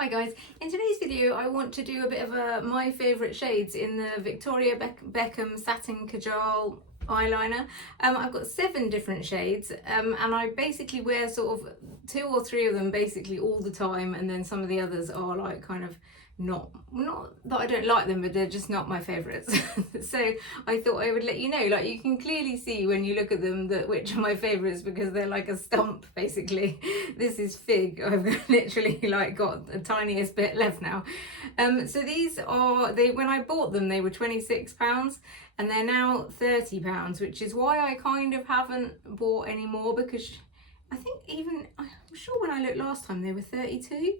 Hi guys, in today's video I want to do a bit of my favourite shades in the Beckham Satin Kajal Eyeliner. I've got 7 different shades and I basically wear sort of 2 or 3 of them basically all the time, and then some of the others are like kind of not that I don't like them, but they're just not my favourites. So I thought I would let you know, like you can clearly see when you look at them that which are my favourites because they're like a stump basically. This is Fig. I've literally like got the tiniest bit left now. So these are, when I bought them they were £26 and they're now £30, which is why I kind of haven't bought any more, because I think I'm sure when I looked last time they were 32.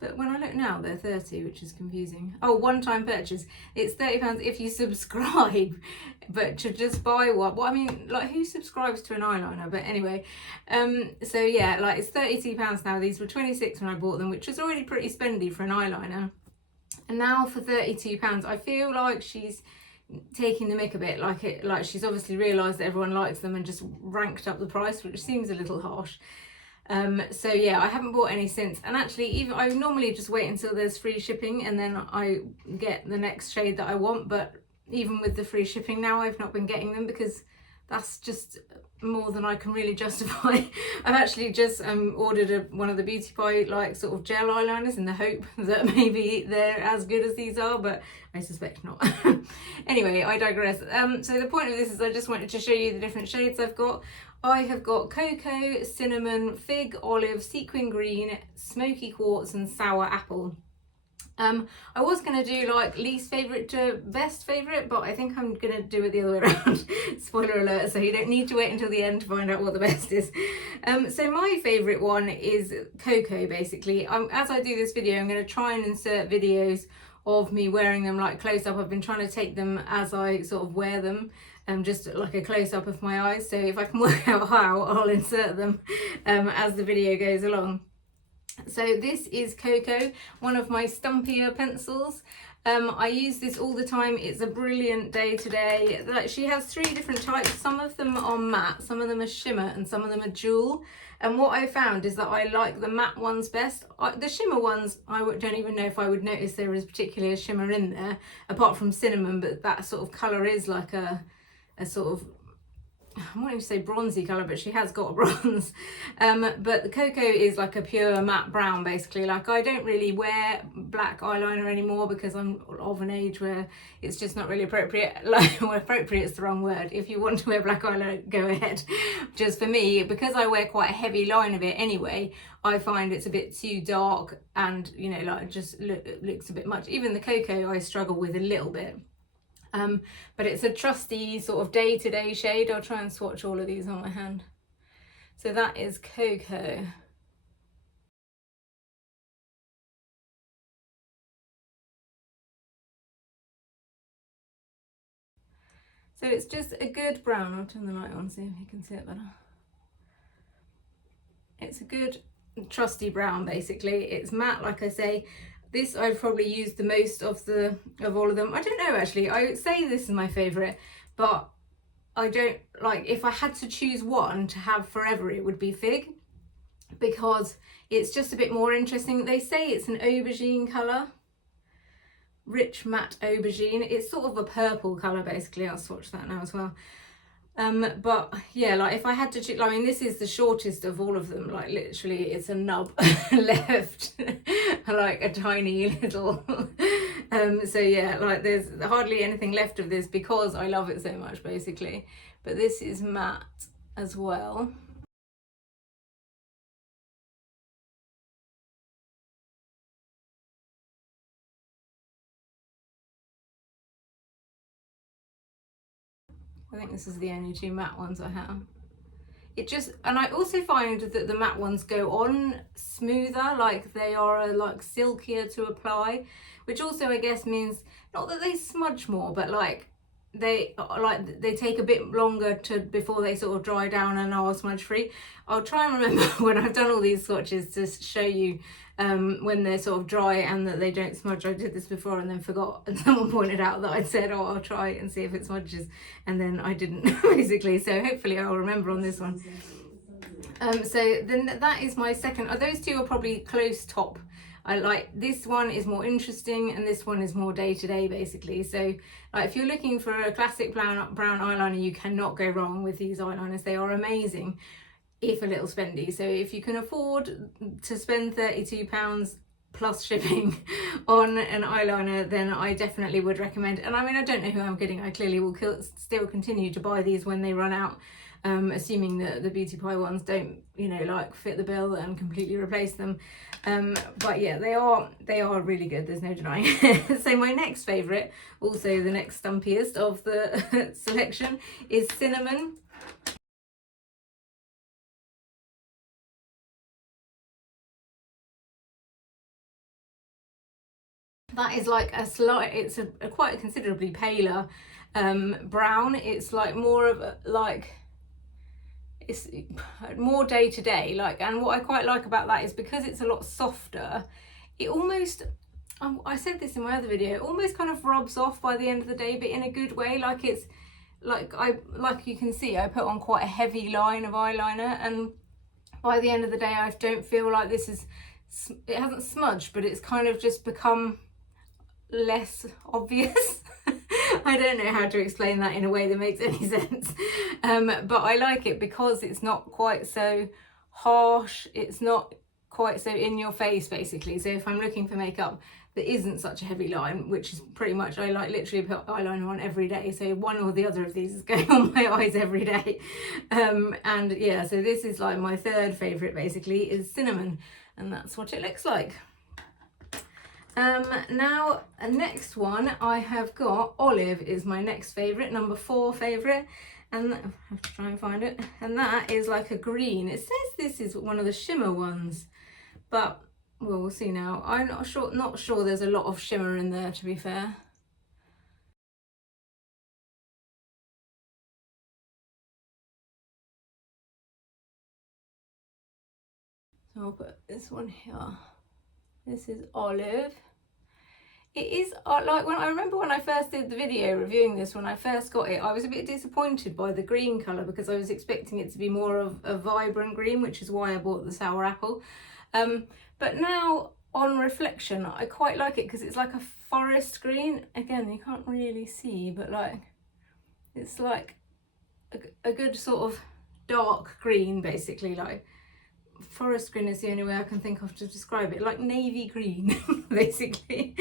But when I look now, they're 30, which is confusing. Oh, one-time purchase. It's £30 if you subscribe, but to just buy one. Well, I mean, like, who subscribes to an eyeliner? But anyway, so yeah, like it's £32 now. These were 26 when I bought them, which was already pretty spendy for an eyeliner. And now for £32, I feel like she's taking the mick a bit. Like she's obviously realised that everyone likes them and just ranked up the price, which seems a little harsh. So yeah, I haven't bought any since, and actually even I normally just wait until there's free shipping and then I get the next shade that I want, but even with the free shipping now I've not been getting them because that's just more than I can really justify. I've actually just ordered one of the Beauty Pie like sort of gel eyeliners in the hope that maybe they're as good as these are, but I suspect not. Anyway, I digress. So the point of this is I just wanted to show you the different shades I've got. I have got Cocoa, Cinnamon, Fig, Olive, Sequin Green, Smoky Quartz and Sour Apple. I was going to do like least favourite to best favourite, but I think I'm going to do it the other way around. Spoiler alert, so you don't need to wait until the end to find out what the best is. So my favourite one is Cocoa basically. As I do this video I'm going to try and insert videos of me wearing them like close up. I've been trying to take them as I sort of wear them, just like a close-up of my eyes, so if I can work out how, I'll insert them as the video goes along. So this is Cocoa, one of my stumpier pencils. I use this all the time. It's a brilliant day today. Like, she has 3 different types. Some of them are matte, some of them are shimmer, and some of them are jewel. And what I found is that I like the matte ones best. The shimmer ones, I don't even know if I would notice there is particularly a shimmer in there, apart from Cinnamon, but that sort of colour is like a sort of, I wanted to say bronzy colour, but she has got a bronze. But the Cocoa is like a pure matte brown basically. Like, I don't really wear black eyeliner anymore because I'm of an age where it's just not really appropriate. Like, well, appropriate is the wrong word. If you want to wear black eyeliner, go ahead. Just for me, because I wear quite a heavy line of it anyway, I find it's a bit too dark and, you know, like just looks a bit much. Even the Cocoa I struggle with a little bit. But it's a trusty sort of day-to-day shade. I'll try and swatch all of these on my hand. So that is Cocoa. So it's just a good brown. I'll turn the light on, see if you can see it better. It's a good trusty brown basically. It's matte, like I say. This I've probably used the most of all of them. I don't know actually. I would say this is my favourite, but I don't like, if I had to choose one to have forever, it would be Fig, because it's just a bit more interesting. They say it's an aubergine colour, rich matte aubergine. It's sort of a purple colour basically. I'll swatch that now as well. But yeah, like if I had to choose, I mean, this is the shortest of all of them, like literally it's a nub left, like a tiny little so yeah, like there's hardly anything left of this because I love it so much basically. But this is matte as well. I think this is the only 2 matte ones I have. It just, and I also find that the matte ones go on smoother, like they are like silkier to apply, which also I guess means not that they smudge more, but like they take a bit longer before they sort of dry down and are smudge free. I'll try and remember when I've done all these swatches to show you when they're sort of dry and that they don't smudge. I did this before and then forgot, and someone pointed out that I'd said, oh, I'll try and see if it smudges, and then I didn't basically, so hopefully I'll remember on this one. So then that is my second. Those 2 are probably close top. I like this one is more interesting and this one is more day-to-day basically. So like if you're looking for a classic brown eyeliner, you cannot go wrong with these eyeliners. They are amazing, if a little spendy. So if you can afford to spend £32 plus shipping on an eyeliner, then I definitely would recommend. And I mean, I don't know who I'm kidding. I clearly will still continue to buy these when they run out, assuming that the Beauty Pie ones don't, you know, like fit the bill and completely replace them. But yeah, they are really good, there's no denying. So my next favourite, also the next stumpiest of the selection, is Cinnamon. That is like a slight, it's a quite considerably paler brown. It's like more of a, like, it's more day to day, like, and what I quite like about that is because it's a lot softer, it almost, I said this in my other video, it almost kind of rubs off by the end of the day, but in a good way. Like it's like, like you can see, I put on quite a heavy line of eyeliner, and by the end of the day I don't feel like this is, it hasn't smudged, but it's kind of just become less obvious. I don't know how to explain that in a way that makes any sense, but I like it because it's not quite so harsh, it's not quite so in your face basically. So if I'm looking for makeup that isn't such a heavy line, which is pretty much, I like literally put eyeliner on every day, so one or the other of these is going on my eyes every day. And yeah, so this is like my third favourite basically, is Cinnamon, and that's what it looks like. Now next one I have got Olive, is my next favourite, number 4 favourite, and I have to try and find it, and that is like a green. It says this is one of the shimmer ones, but well, we'll see now. I'm not sure there's a lot of shimmer in there, to be fair. So I'll put this one here. This is Olive. It is like, when I remember when I first did the video reviewing this, when I first got it, I was a bit disappointed by the green colour because I was expecting it to be more of a vibrant green, which is why I bought the sour apple. But now on reflection, I quite like it because it's like a forest green. Again, you can't really see, but like it's like a good sort of dark green basically. Like forest green is the only way I can think of to describe it, like navy green basically.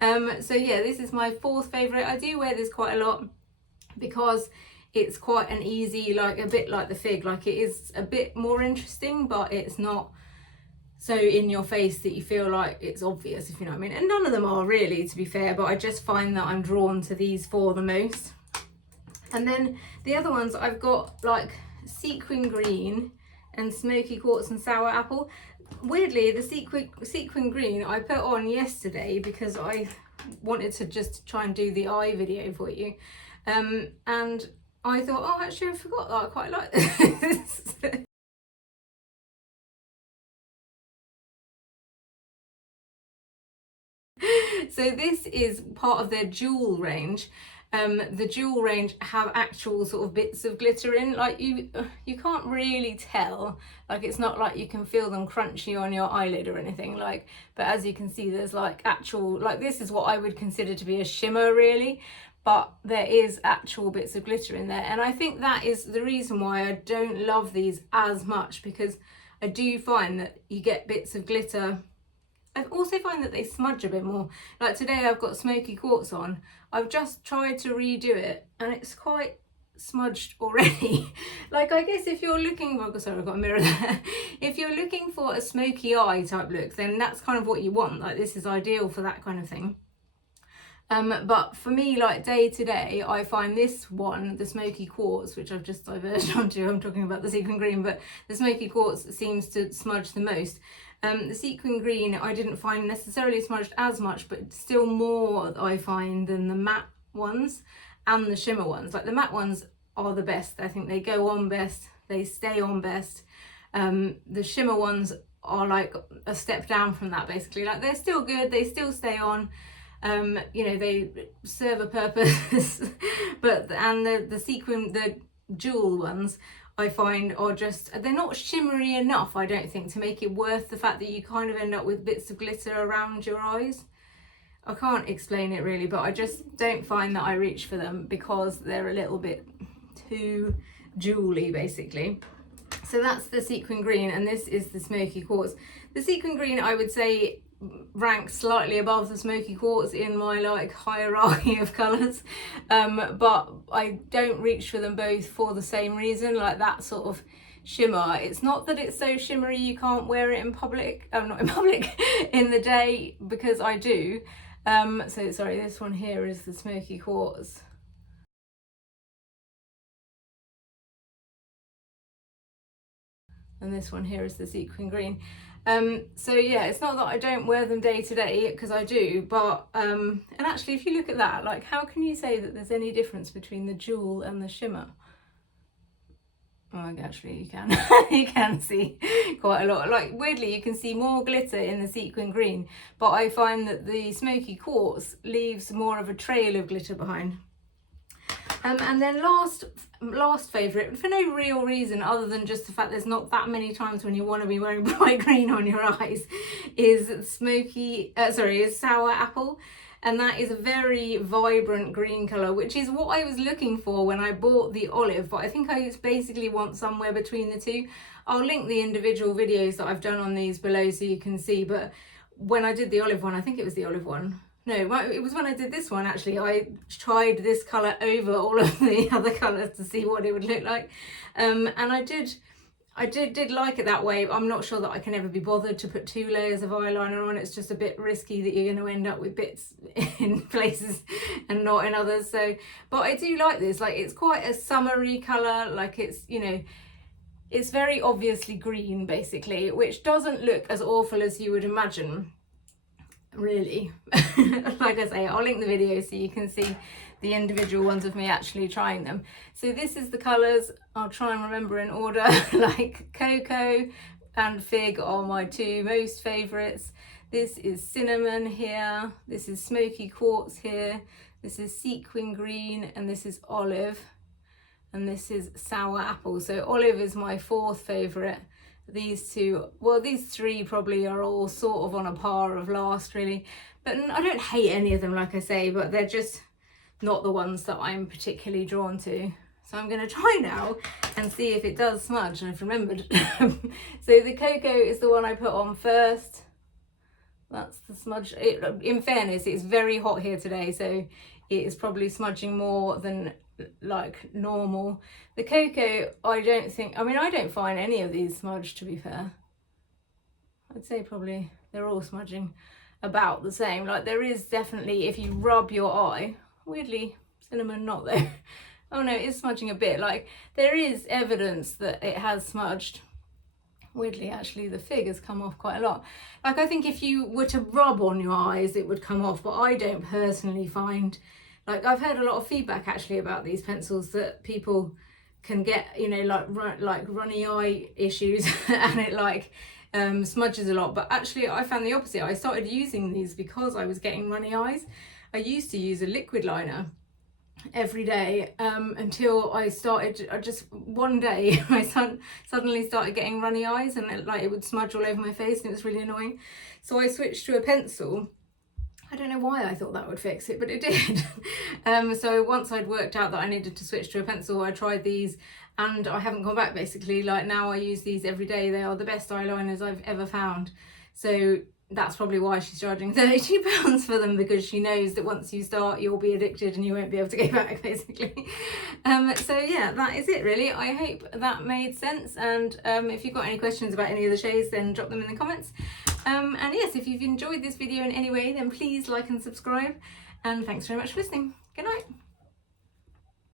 So yeah, this is my 4th favourite. I do wear this quite a lot because it's quite an easy, like a bit like the fig, like it is a bit more interesting, but it's not so in your face that you feel like it's obvious, if you know what I mean. And none of them are really, to be fair, but I just find that I'm drawn to these 4 the most. And then the other ones I've got like Sequin Green and Smoky, Quartz and Sour Apple. Weirdly, the sequin green I put on yesterday because I wanted to just try and do the eye video for you, and I thought, oh, actually I forgot that I quite like this. So this is part of their jewel range. The jewel range have actual sort of bits of glitter in, like you can't really tell, like it's not like you can feel them crunchy on your eyelid or anything, like, but as you can see there's like actual, like this is what I would consider to be a shimmer really, but there is actual bits of glitter in there. And I think that is the reason why I don't love these as much, because I do find that you get bits of glitter. I also find that they smudge a bit more. Like today I've got Smoky Quartz on. I've just tried to redo it and it's quite smudged already. Like, I guess if you're looking for, sorry, I've got a mirror there. If you're looking for a smoky eye type look, then that's kind of what you want. Like this is ideal for that kind of thing. But for me, like day to day, I find this one, the Smoky Quartz, which I've just diverged onto, I'm talking about the Sequin Green, but the Smoky Quartz seems to smudge the most. The Sequin Green I didn't find necessarily smudged as much, but still more I find than the matte ones and the shimmer ones. Like the matte ones are the best. I think they go on best, they stay on best. The shimmer ones are like a step down from that basically. Like they're still good, they still stay on. You know, they serve a purpose. But and the sequin, the jewel ones I find are just, they're not shimmery enough, I don't think, to make it worth the fact that you kind of end up with bits of glitter around your eyes. I can't explain it really, but I just don't find that I reach for them because they're a little bit too jewelly basically. So that's the Sequin Green, and this is the Smoky Quartz. The Sequin Green, I would say, ranks slightly above the Smoky Quartz in my like hierarchy of colours, but I don't reach for them both for the same reason, like that sort of shimmer. It's not that it's so shimmery you can't wear it in public, not in public, in the day, because I do. So sorry, this one here is the Smoky Quartz. And this one here is the Sequin Green. So yeah, it's not that I don't wear them day to day, because I do, but and actually if you look at that, like how can you say that there's any difference between the jewel and the shimmer? Oh, actually you can. You can see quite a lot. Like weirdly you can see more glitter in the Sequin Green, but I find that the Smoky Quartz leaves more of a trail of glitter behind. And then last favourite, for no real reason other than just the fact there's not that many times when you want to be wearing bright green on your eyes, is is Sour Apple. And that is a very vibrant green colour, which is what I was looking for when I bought the olive, but I think I basically want somewhere between the two. I'll link the individual videos that I've done on these below so you can see, but when I did the olive one, I think it was the olive one. No, it was when I did this one actually. I tried this colour over all of the other colours to see what it would look like. And I did like it that way. I'm not sure that I can ever be bothered to put 2 layers of eyeliner on. It's just a bit risky that you're going to end up with bits in places and not in others. So, but I do like this. Like it's quite a summery colour. Like it's, you know, it's very obviously green basically, which doesn't look as awful as you would imagine. Really. Like I say, I'll link the video so you can see the individual ones of me actually trying them. So this is the colours. I'll try and remember in order. Like Cocoa and Fig are my 2 most favourites. This is Cinnamon here, this is Smoky Quartz here, this is Sequin Green, and this is Olive, and this is Sour Apple. So Olive is my 4th favourite. These 2, well, these 3 probably are all sort of on a par of last really, but I don't hate any of them, like I say, but they're just not the ones that I'm particularly drawn to. So I'm going to try now and see if it does smudge. I've remembered. So the Cocoa is the one I put on first. That's the smudge. In fairness, it's very hot here today, so it is probably smudging more than like normal. The Cocoa, I don't find any of these smudge, to be fair. I'd say probably they're all smudging about the same. Like there is definitely, if you rub your eye, weirdly, Cinnamon not though. Oh no, it is smudging a bit. Like there is evidence that it has smudged. Weirdly, actually, the Fig has come off quite a lot. Like I think if you were to rub on your eyes, it would come off, but I don't personally find, like I've heard a lot of feedback actually about these pencils that people can get, you know, like runny eye issues and it like smudges a lot. But actually I found the opposite. I started using these because I was getting runny eyes. I used to use a liquid liner every day until I started, just one day I suddenly started getting runny eyes, and it would smudge all over my face and it was really annoying. So I switched to a pencil. I don't know why I thought that would fix it, but it did. So once I'd worked out that I needed to switch to a pencil, I tried these and I haven't gone back basically. Like now I use these every day. They are the best eyeliners I've ever found. So that's probably why she's charging £32 for them, because she knows that once you start you'll be addicted and you won't be able to go back basically. So yeah, that is it really. I hope that made sense, and if you've got any questions about any of the shades then drop them in the comments. And yes, if you've enjoyed this video in any way then please like and subscribe, and thanks very much for listening. Good night.